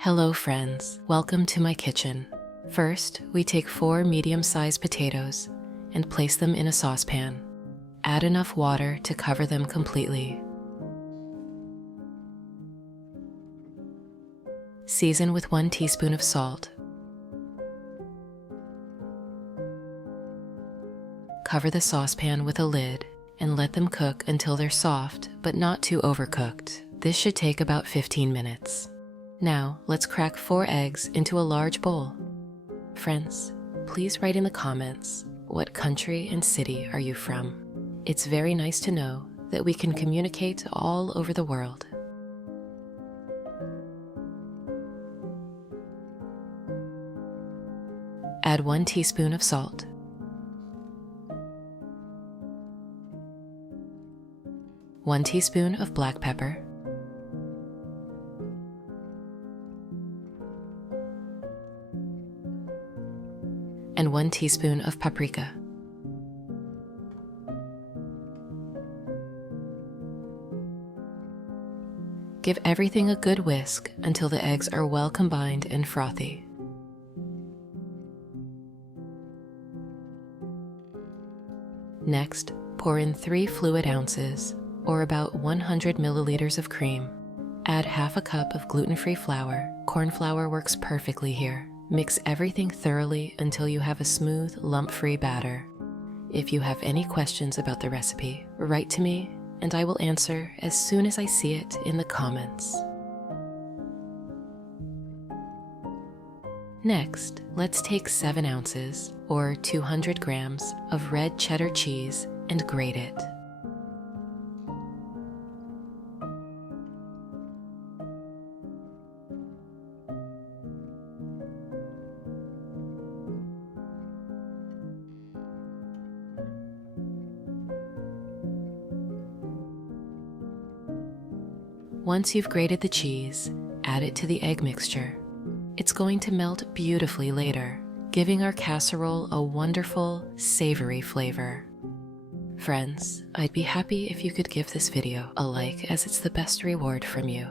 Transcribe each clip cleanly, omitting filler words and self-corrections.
Hello friends, welcome to my kitchen. First, we take 4 medium-sized potatoes and place them in a saucepan. Add enough water to cover them completely. Season with 1 teaspoon of salt. Cover the saucepan with a lid and let them cook until they're soft but not too overcooked. This should take about 15 minutes. Now, let's crack 4 eggs into a large bowl. Friends, please write in the comments, what country and city are you from? It's very nice to know that we can communicate all over the world. Add 1 teaspoon of salt. One teaspoon of black pepper. And 1 teaspoon of paprika. Give everything a good whisk until the eggs are well combined and frothy. Next, pour in 3 fluid ounces, or about 100 milliliters of cream. Add half a cup of gluten-free flour. Corn flour works perfectly here. Mix everything thoroughly until you have a smooth, lump-free batter. If you have any questions about the recipe, write to me and I will answer as soon as I see it in the comments. Next, let's take 7 ounces, or 200 grams, of red cheddar cheese and grate it. Once you've grated the cheese, add it to the egg mixture. It's going to melt beautifully later, giving our casserole a wonderful, savory flavor. Friends, I'd be happy if you could give this video a like, as it's the best reward from you.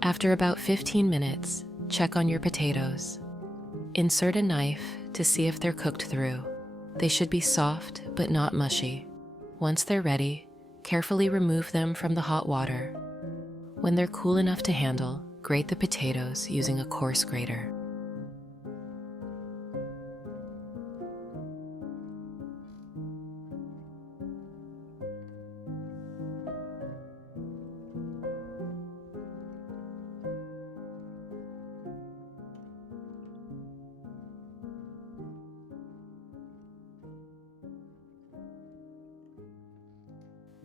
After about 15 minutes, check on your potatoes. Insert a knife to see if they're cooked through. They should be soft but not mushy. Once they're ready, carefully remove them from the hot water. When they're cool enough to handle, grate the potatoes using a coarse grater.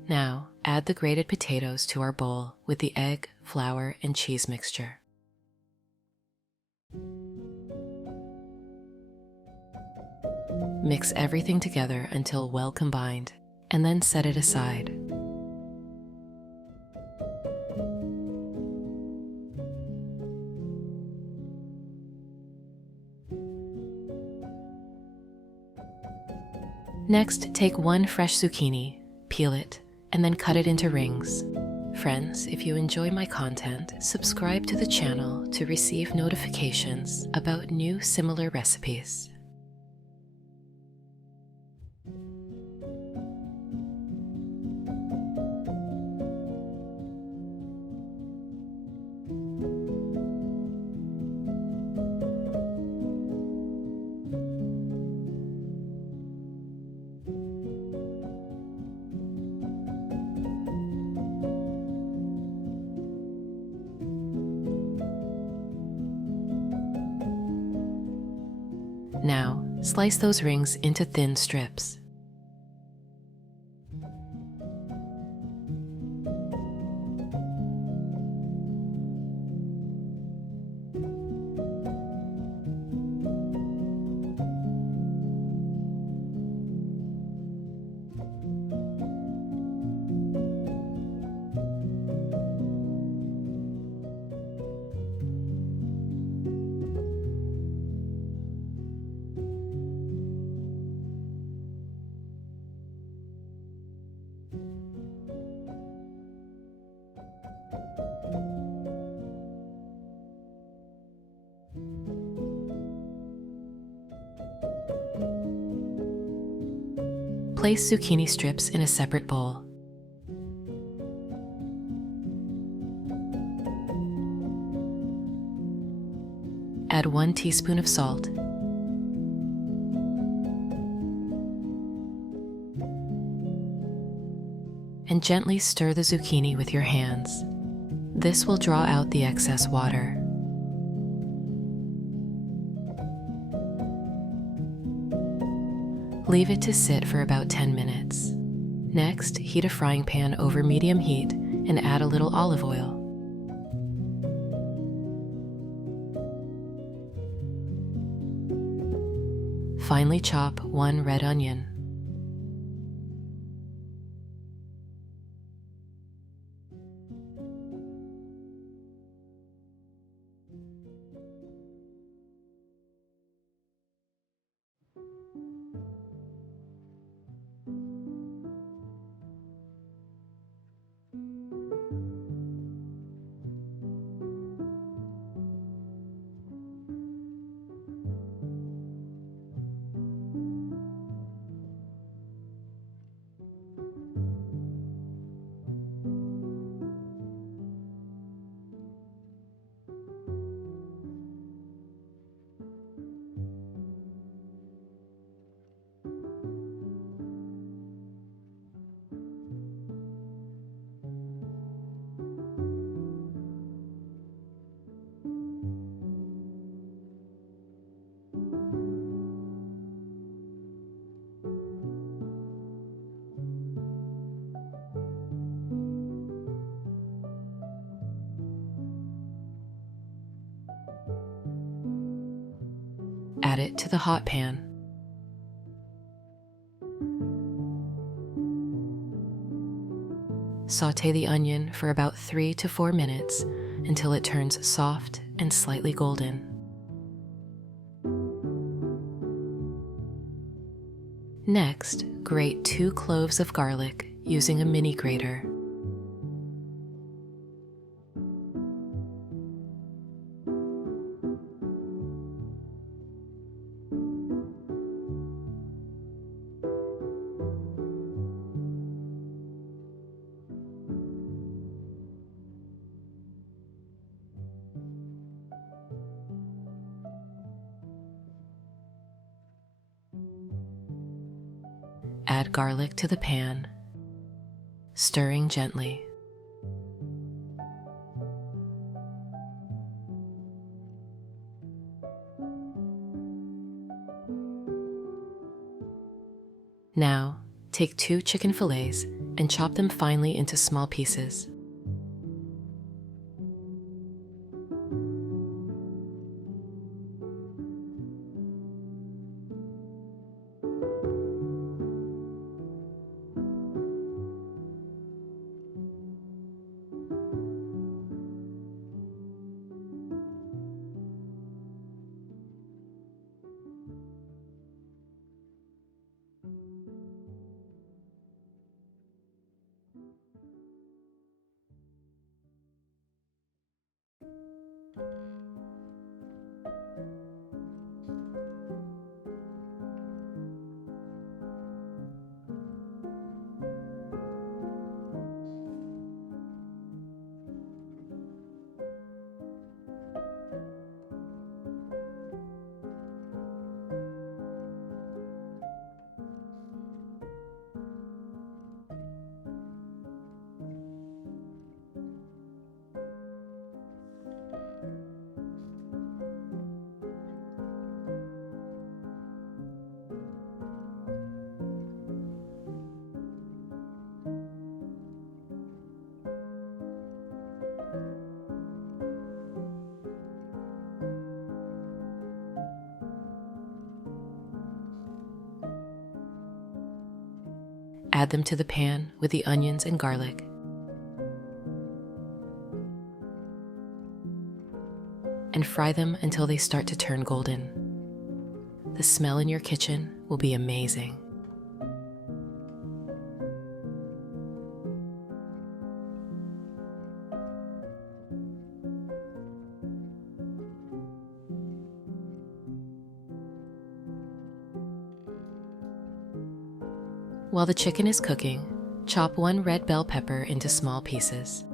Now, add the grated potatoes to our bowl with the egg, flour, and cheese mixture. Mix everything together until well combined, and then set it aside. Next, take 1 fresh zucchini, peel it, and then cut it into rings. Friends, if you enjoy my content, subscribe to the channel to receive notifications about new similar recipes. Now, slice those rings into thin strips. Place zucchini strips in a separate bowl. Add 1 teaspoon of salt, and gently stir the zucchini with your hands. This will draw out the excess water. Leave it to sit for about 10 minutes. Next, heat a frying pan over medium heat and add a little olive oil. Finely chop 1 red onion. Add it to the hot pan. Sauté the onion for about 3 to 4 minutes until it turns soft and slightly golden. Next, grate 2 cloves of garlic using a mini grater. Add garlic to the pan, stirring gently. Now, take 2 chicken fillets and chop them finely into small pieces. Add them to the pan with the onions and garlic. And fry them until they start to turn golden. The smell in your kitchen will be amazing. While the chicken is cooking, chop 1 red bell pepper into small pieces.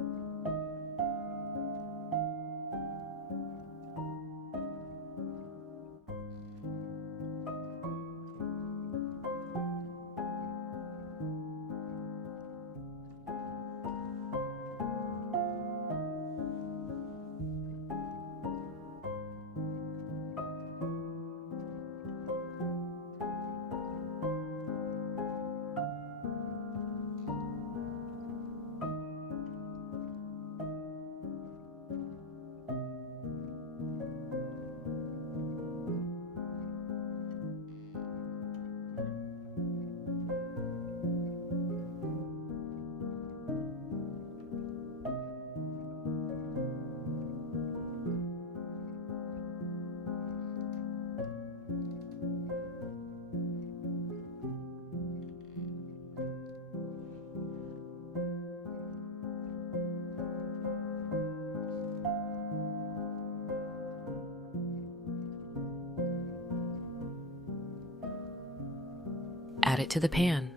Add it to the pan.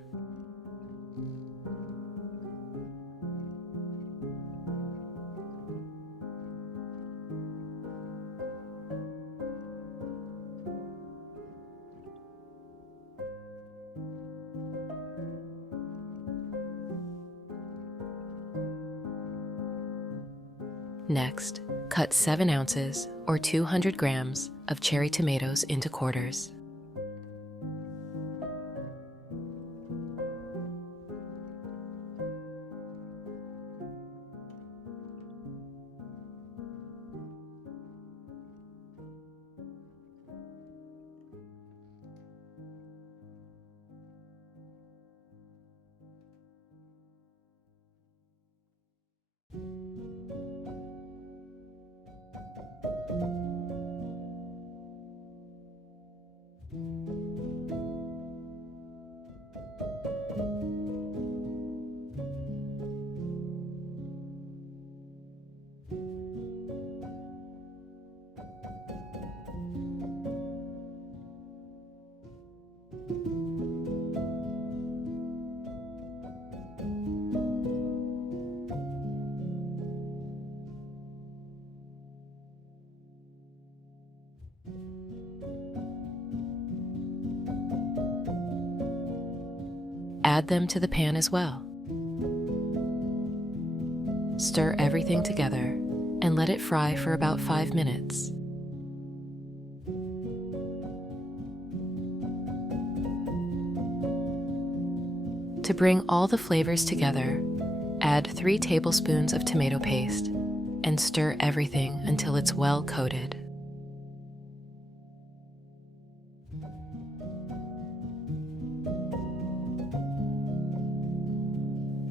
Next, cut 7 ounces or 200 grams of cherry tomatoes into quarters. Add them to the pan as well. Stir everything together and let it fry for about 5 minutes. To bring all the flavors together, add 3 tablespoons of tomato paste and stir everything until it's well coated.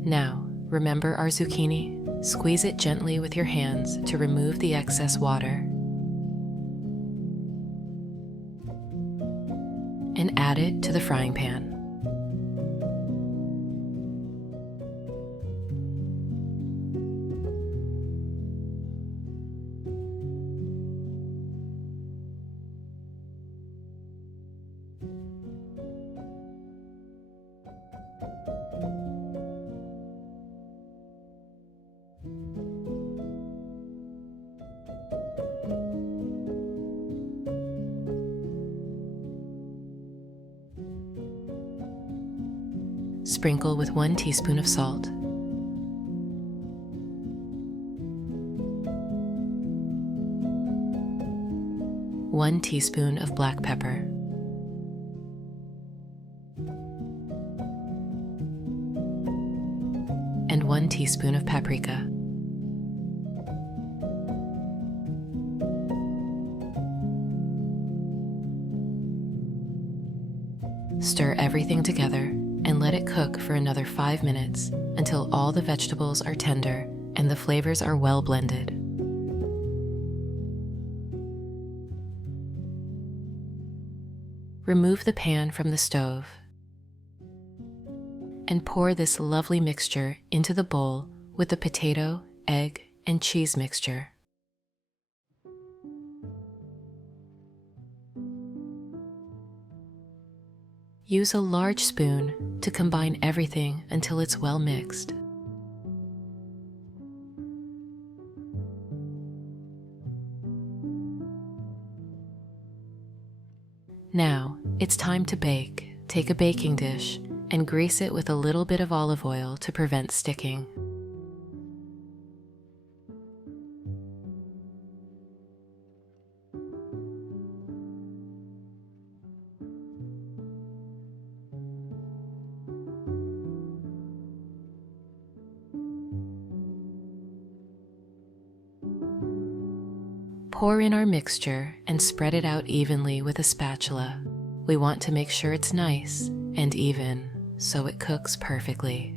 Now, remember our zucchini? Squeeze it gently with your hands to remove the excess water. And add it to the frying pan. Sprinkle with 1 teaspoon of salt, 1 teaspoon of black pepper, and 1 teaspoon of paprika. Stir everything together and let it cook for another 5 minutes until all the vegetables are tender and the flavors are well blended. Remove the pan from the stove and pour this lovely mixture into the bowl with the potato, egg, and cheese mixture. Use a large spoon to combine everything until it's well mixed. Now, it's time to bake. Take a baking dish and grease it with a little bit of olive oil to prevent sticking. Pour in our mixture and spread it out evenly with a spatula. We want to make sure it's nice and even so it cooks perfectly.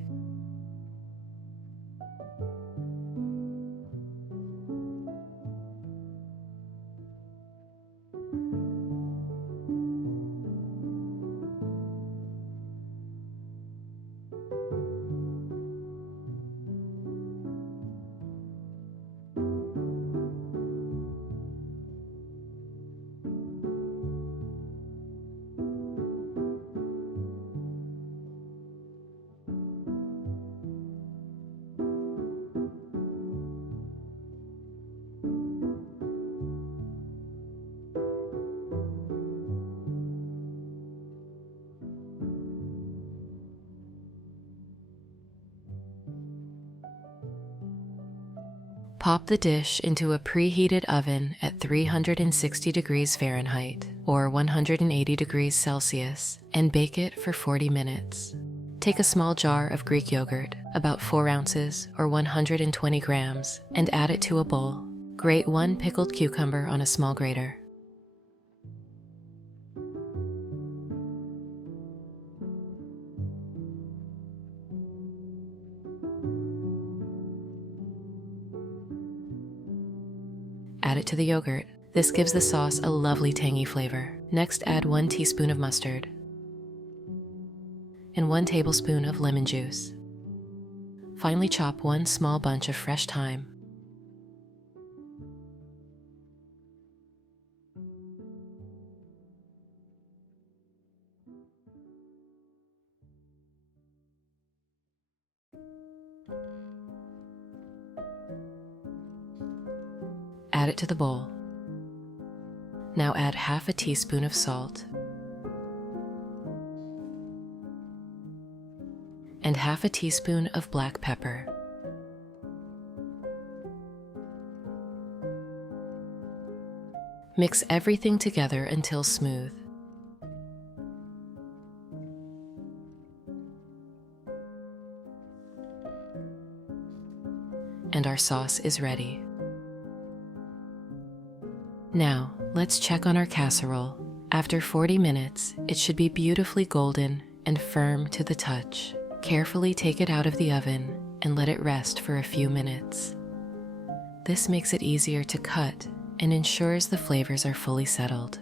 Pop the dish into a preheated oven at 360 degrees Fahrenheit or 180 degrees Celsius and bake it for 40 minutes. Take a small jar of Greek yogurt, about 4 ounces or 120 grams, and add it to a bowl. Grate 1 pickled cucumber on a small grater. Add it to the yogurt. This gives the sauce a lovely tangy flavor. Next, add 1 teaspoon of mustard and 1 tablespoon of lemon juice. Finely chop 1 small bunch of fresh thyme. Add it to the bowl. Now add half a teaspoon of salt and half a teaspoon of black pepper. Mix everything together until smooth. And our sauce is ready. Now, let's check on our casserole. After 40 minutes, it should be beautifully golden and firm to the touch. Carefully take it out of the oven and let it rest for a few minutes. This makes it easier to cut and ensures the flavors are fully settled.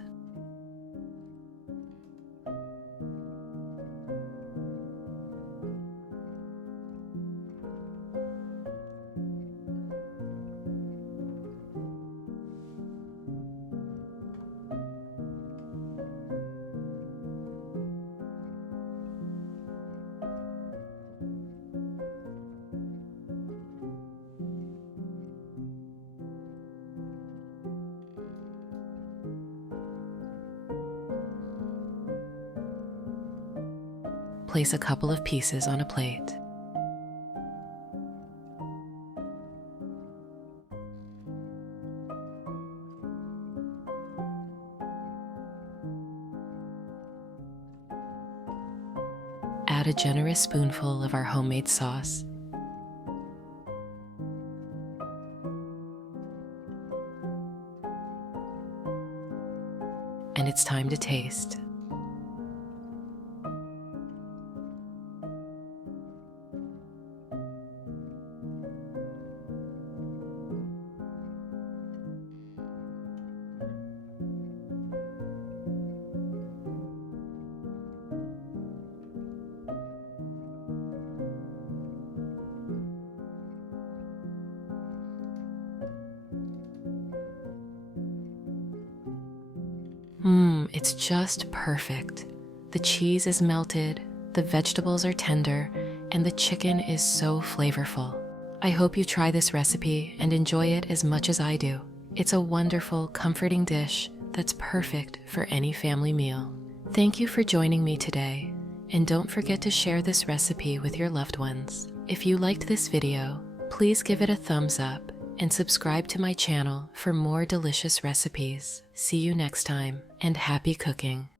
Place a couple of pieces on a plate. Add a generous spoonful of our homemade sauce. And it's time to taste. It's just perfect. The cheese is melted, the vegetables are tender, and the chicken is so flavorful. I hope you try this recipe and enjoy it as much as I do. It's a wonderful, comforting dish that's perfect for any family meal. Thank you for joining me today, and don't forget to share this recipe with your loved ones. If you liked this video, please give it a thumbs up and subscribe to my channel for more delicious recipes. See you next time, and happy cooking.